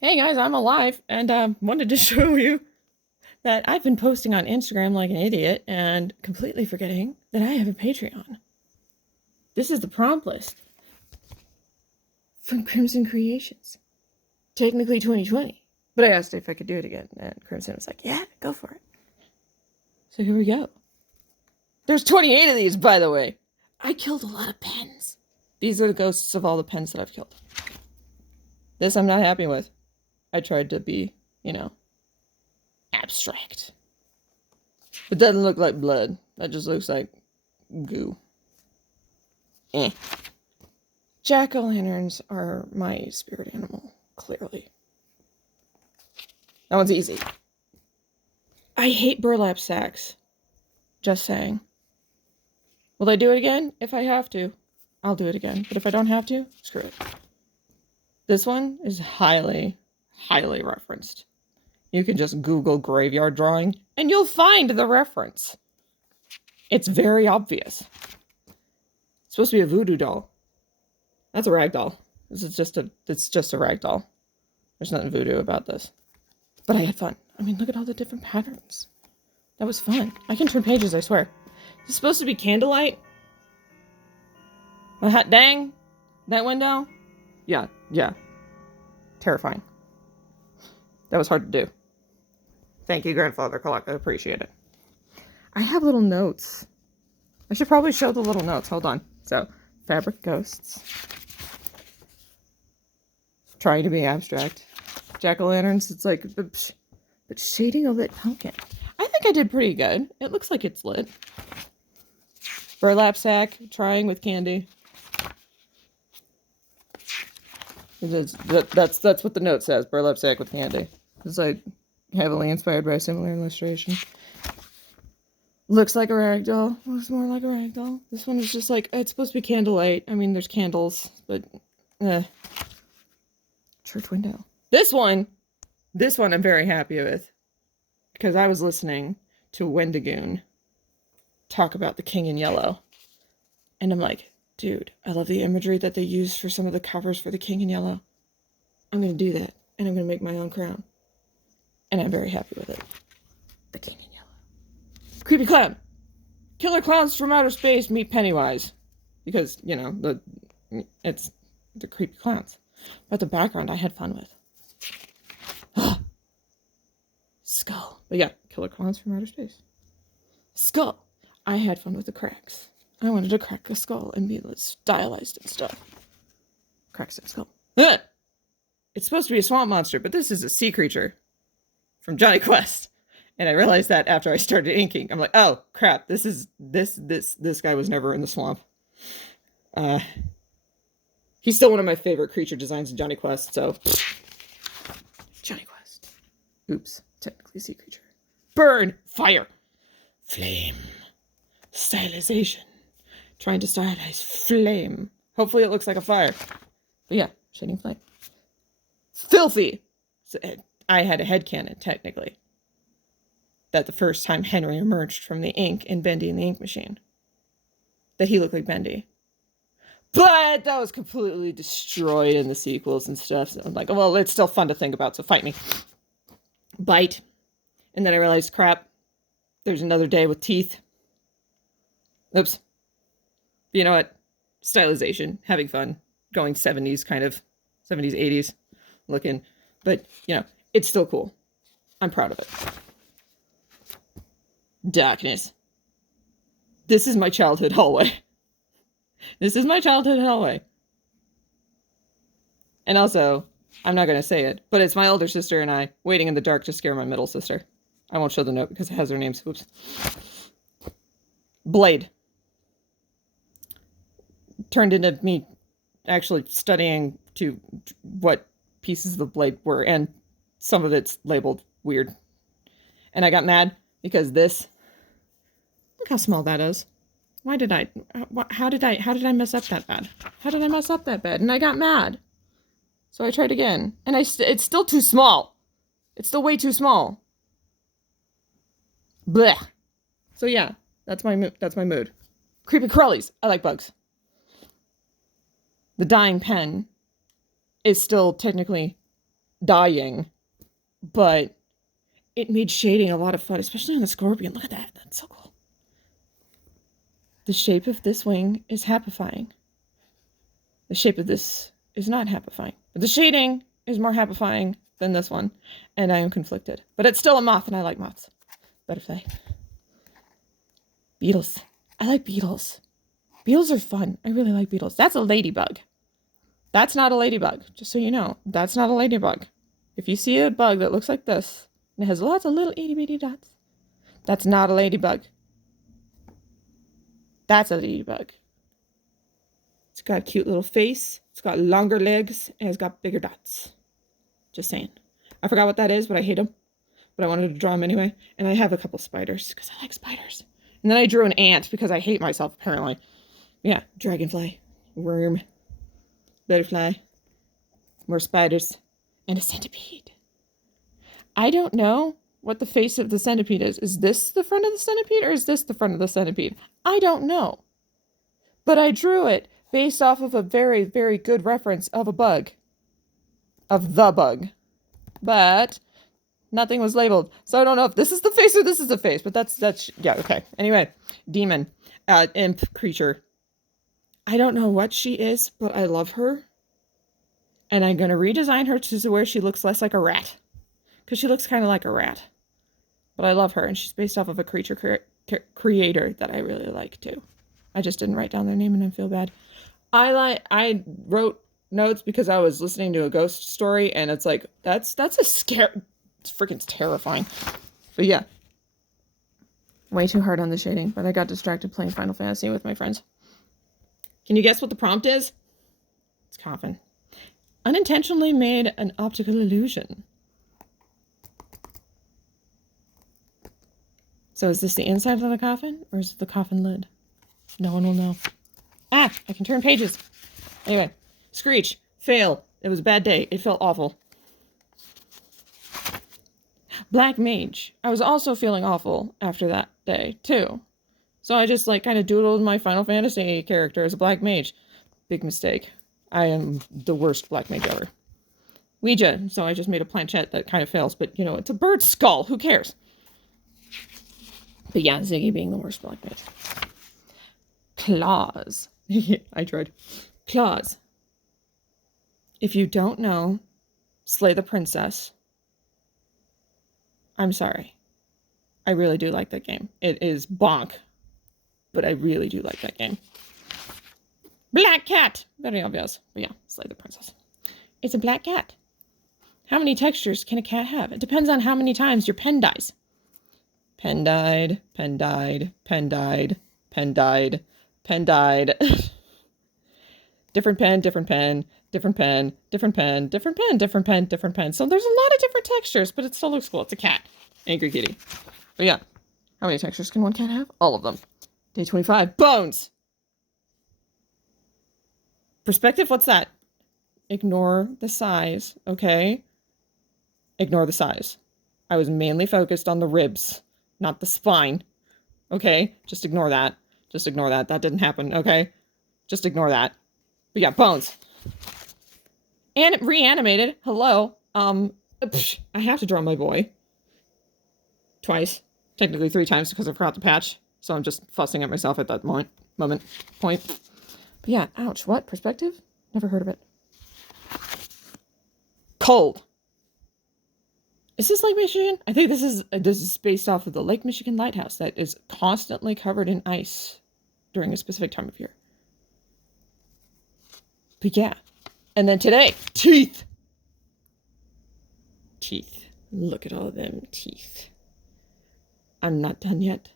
Hey guys, I'm alive and wanted to show you that I've been posting on Instagram like an idiot and completely forgetting that I have a Patreon. This is the prompt list from Crimson Creations. Technically 2020, but I asked if I could do it again, and Crimson was like, yeah, go for it. So here we go. There's 28 of these, by the way. I killed a lot of pens. These are the ghosts of all the pens that I've killed. This I'm not happy with. I tried to be, abstract. It doesn't look like blood. That just looks like goo. Jack-o'-lanterns are my spirit animal, clearly. That one's easy. I hate burlap sacks. Just saying. Will I do it again? If I have to, I'll do it again. But if I don't have to, screw it. This one is highly, highly referenced. You can just Google graveyard drawing and you'll find the reference. It's very obvious. It's supposed to be a voodoo doll. That's a rag doll. It's just a rag doll. There's nothing voodoo about this. But I had fun. I mean, look at all the different patterns. That was fun. I can turn pages, I swear. It's supposed to be candlelight. Well, hot dang. That window? Yeah. Terrifying. That was hard to do. Thank you, Grandfather Clock. I appreciate it. I have little notes. I should probably show the little notes. Hold on. So, fabric ghosts. Trying to be abstract. Jack-o'-lanterns, it's like, but shading a lit pumpkin. I think I did pretty good. It looks like it's lit. Burlap sack, trying with candy. That's what the note says. Burlap sack with candy. It's like heavily inspired by a similar illustration. Looks like a rag doll. Looks more like a rag doll. This one is just like, it's supposed to be candlelight. I mean, there's candles, but church window. This one I'm very happy with because I was listening to Wendigoon talk about the King in Yellow, and I'm like, dude, I love the imagery that they use for some of the covers for the King in Yellow. I'm gonna do that, and I'm gonna make my own crown, and I'm very happy with it. The King in Yellow. Creepy clown. Killer clowns from outer space meet Pennywise, because it's the creepy clowns. But the background I had fun with. Skull. But yeah, killer clowns from outer space. Skull. I had fun with the cracks. I wanted to crack a skull and be stylized and stuff. Cracks that skull. It's supposed to be a swamp monster, but this is a sea creature from Johnny Quest. And I realized that after I started inking. I'm like, oh crap, this guy was never in the swamp. He's still one of my favorite creature designs in Johnny Quest, so Johnny Quest. Oops, technically sea creature. Burn, fire, flame, stylization. Trying to stylize flame. Hopefully it looks like a fire. But yeah, shading flame. Filthy. So I had a headcanon, technically, that the first time Henry emerged from the ink in Bendy and the Ink Machine, that he looked like Bendy. But that was completely destroyed in the sequels and stuff. So I'm like, well, it's still fun to think about, so fight me. Bite. And then I realized, crap, there's another day with teeth. Oops. You know what? Stylization, having fun, going 70s kind of, 70s, 80s looking. But, it's still cool. I'm proud of it. Darkness. This is my childhood hallway. This is my childhood hallway. And also, I'm not going to say it, but it's my older sister and I waiting in the dark to scare my middle sister. I won't show the note because it has their names. Oops. Blade. Turned into me actually studying to what pieces of the blade were, and some of it's labeled weird. And I got mad because this, look how small that is. How did I mess up that bad? How did I mess up that bad? And I got mad. So I tried again, and it's still too small. It's still way too small. Blech. So yeah, that's my mood. Creepy crawlies. I like bugs. The dying pen is still technically dying, but it made shading a lot of fun, especially on the scorpion. Look at that. That's so cool. The shape of this wing is happifying. The shape of this is not happifying. But the shading is more happifying than this one. And I am conflicted. But it's still a moth, and I like moths. Butterfly. Beetles. I like beetles. Beetles are fun. I really like beetles. That's a ladybug. That's not a ladybug. Just so you know. That's not a ladybug. If you see a bug that looks like this, and it has lots of little itty bitty dots, that's not a ladybug. That's a ladybug. It's got a cute little face. It's got longer legs, and it's got bigger dots. Just saying. I forgot what that is, but I hate them. But I wanted to draw them anyway. And I have a couple spiders, because I like spiders. And then I drew an ant, because I hate myself, apparently. Yeah, dragonfly, worm, butterfly, more spiders, and a centipede. I don't know what the face of the centipede is. Is this the front of the centipede, or is this the front of the centipede? I don't know. But I drew it based off of a very, very good reference of a bug. Of the bug. But nothing was labeled. So I don't know if this is the face or this is the face. But that's yeah, okay. Anyway, demon. Imp creature. I don't know what she is, but I love her. And I'm going to redesign her to where she looks less like a rat. Because she looks kind of like a rat. But I love her, and she's based off of a creature creator that I really like, too. I just didn't write down their name, and I feel bad. I wrote notes because I was listening to a ghost story, and it's like, that's a scare. It's freaking terrifying. But yeah. Way too hard on the shading, but I got distracted playing Final Fantasy with my friends. Can you guess what the prompt is? It's coffin. Unintentionally made an optical illusion. So is this the inside of the coffin, or is it the coffin lid? No one will know. Ah, I can turn pages. Anyway, Screech, fail. It was a bad day. It felt awful. Black Mage. I was also feeling awful after that day, too. So I just, like, kind of doodled my Final Fantasy character as a Black Mage. Big mistake. I am the worst Black Mage ever. Ouija. So I just made a planchette that kind of fails, but, you know, it's a bird skull. Who cares? But yeah, Ziggy being the worst Black Mage. Claws. I tried. Claws. If you don't know, Slay the Princess. I'm sorry. I really do like that game. It is bonk. But I really do like that game. Black cat. Very obvious. But yeah, Slay the Princess. It's a black cat. How many textures can a cat have? It depends on how many times your pen dies. Pen died. Pen died. Pen died. Pen died. Pen died. Different pen, different pen, different pen, different pen, different pen, different pen, different pen. So there's a lot of different textures, but it still looks cool. It's a cat. Angry kitty. But yeah. How many textures can one cat have? All of them. Day 25. Bones! Perspective? What's that? Ignore the size, okay? Ignore the size. I was mainly focused on the ribs, not the spine. Okay? Just ignore that. Just ignore that. That didn't happen, okay? Just ignore that. But yeah, bones. And reanimated. Hello. I have to draw my boy. Twice. Technically 3 times because I forgot the patch. So I'm just fussing at myself at that point. But yeah, ouch. What? Perspective? Never heard of it. Cold. Is this Lake Michigan? I think this is based off of the Lake Michigan lighthouse that is constantly covered in ice during a specific time of year. But yeah. And then today, teeth. Teeth. Look at all them teeth. I'm not done yet.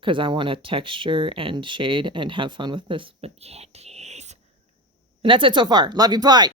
Because I want to texture and shade and have fun with this. But yeah, teeth. And that's it so far. Love you. Bye.